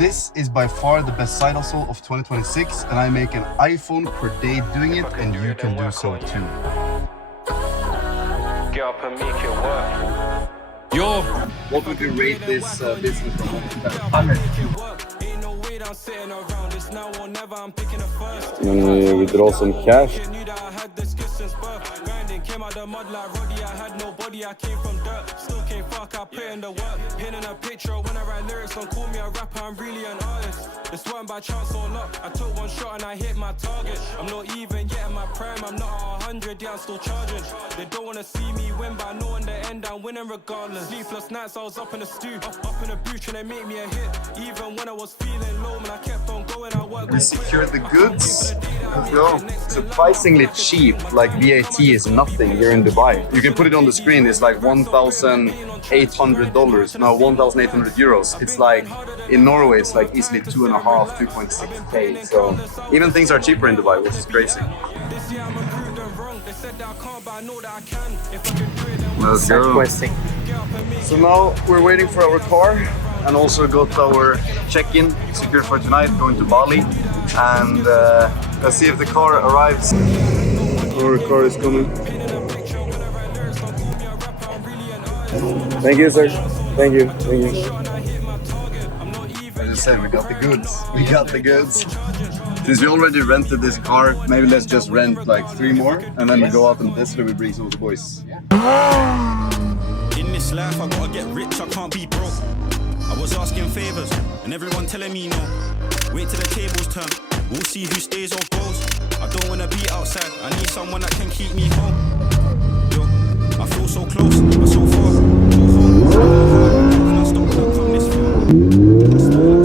This is by far the best side hustle of 2026, and I make an iPhone per day doing it, and you can do so too. Get up and make it work. Yo, what would you rate this business from 100? And we withdraw some cash. Came out the mud like Roddy, I had nobody, I came from dirt. Still came fuck, I put in the work. Pinning a picture when I write lyrics, don't call me a rapper, I'm really an artist. This weren't by chance or luck, I took one shot and I hit my target. I'm not even yet in my prime, I'm not 100, yeah I'm still charging. They don't wanna see me win, but I know in the end I'm winning regardless. Sleepless nights, I was up in the stew, up in the booth trying to make me a hit. Even when I was feeling low, man, I kept on going, I worked. We secured the goods. Let's go. Surprisingly cheap, like VAT is nothing here in Dubai. You can put it on the screen, it's like $1,800, no, 1,800 euros. It's like, in Norway, it's like easily 2.5, 2.6K. So even things are cheaper in Dubai, which is crazy. Let's go. So now we're waiting for our car and also got our check-in secured for tonight, going to Bali. And let's see if the car arrives. Our car is coming. Thank you, sir. Thank you. Thank you. As I said, we got the goods. We got the goods. Since we already rented this car, maybe let's just rent like 3 more, and then we go out and Tesla, we bring some of the boys. In this life, I gotta get rich, I can't be broke. I was asking favors, and everyone telling me no. Wait till the tables turn, we'll see who stays or goes. I don't wanna be outside, I need someone that can keep me home. Yo, I feel so close, but so far. Go home, and I stop when I come this far.